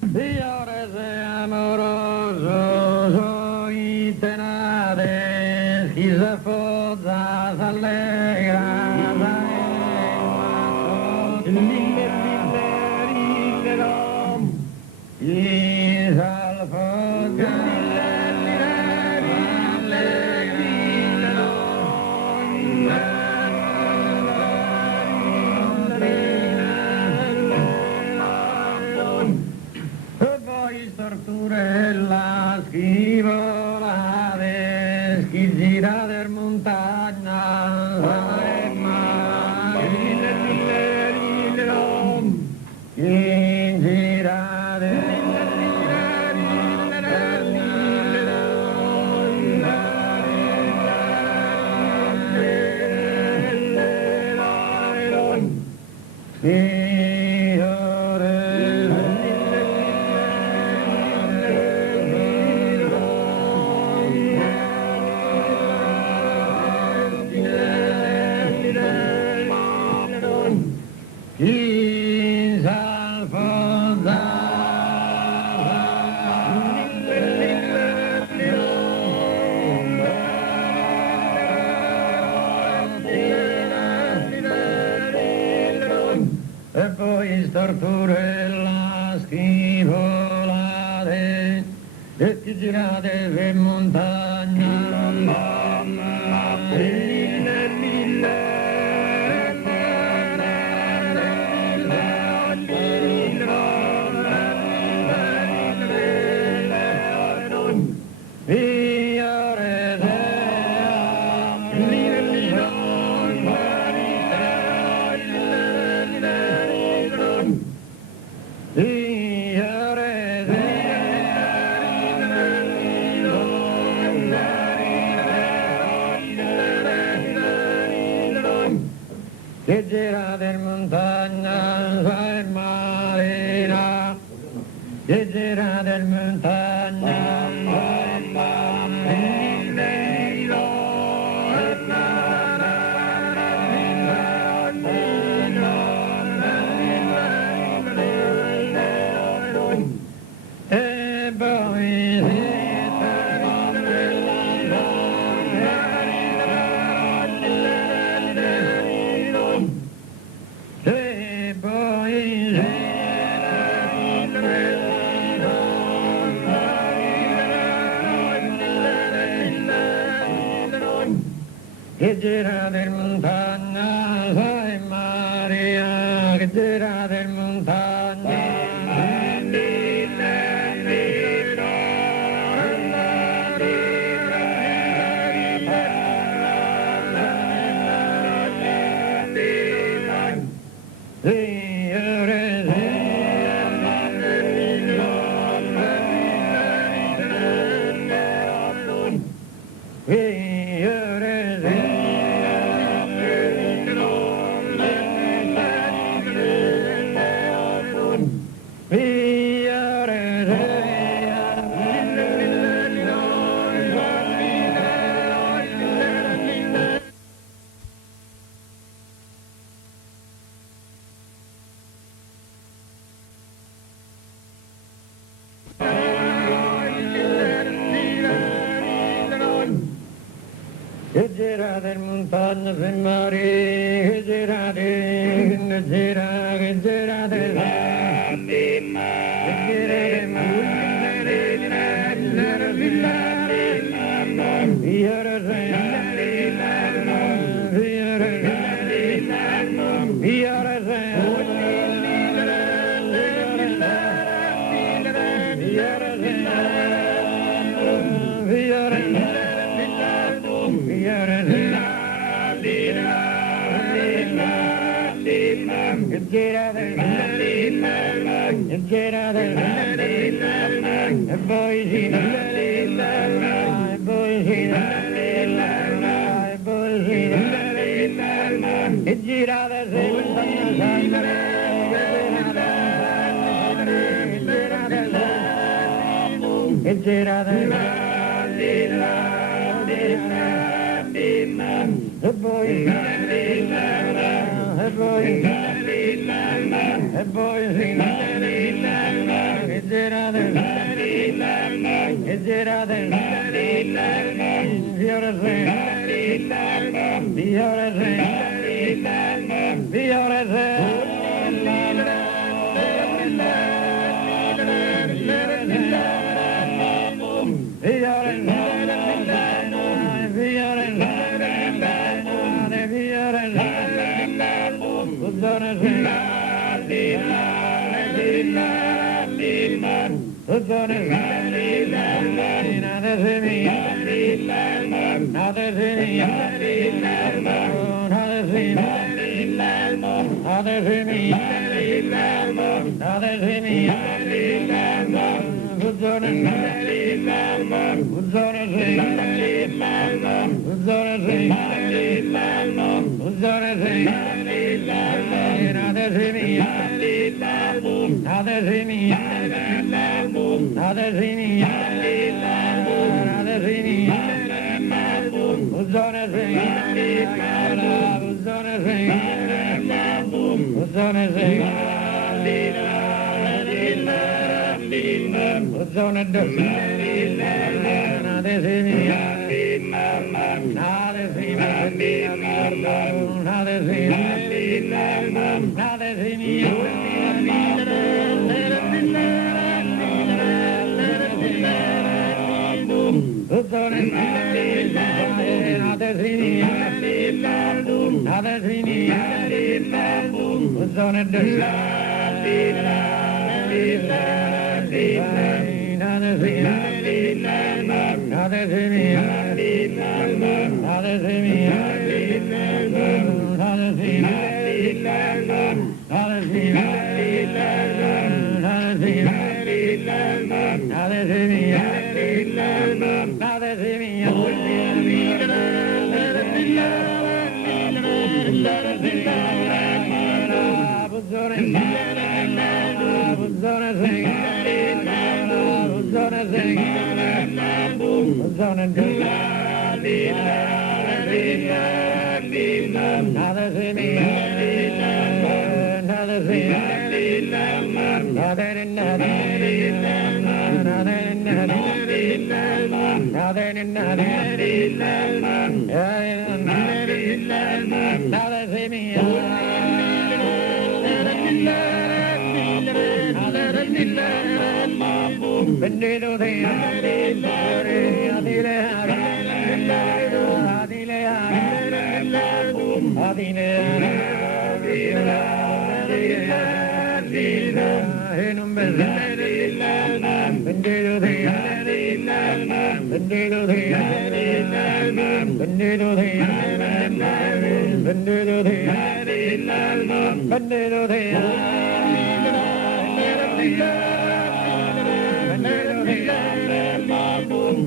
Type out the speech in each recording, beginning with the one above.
Signore sei amoroso, soy tenade, chi se fozza s'allegra, chi s'alfozza la schivola chi gira der montagna chi gira e poi storturella schivolate e ti girate per montagna che gira del montagna fa il marina, che gira del montagna fa il e poi che gira del montagna, sai Maria, che gira del montagna. Che gira del montagna se mare, che gira del, che gira dell'anima, che gira del mare, io e poi si e girate e girate e poi e poi girate, fiore se, fiore se, fiore se.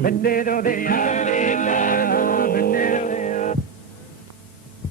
Bendito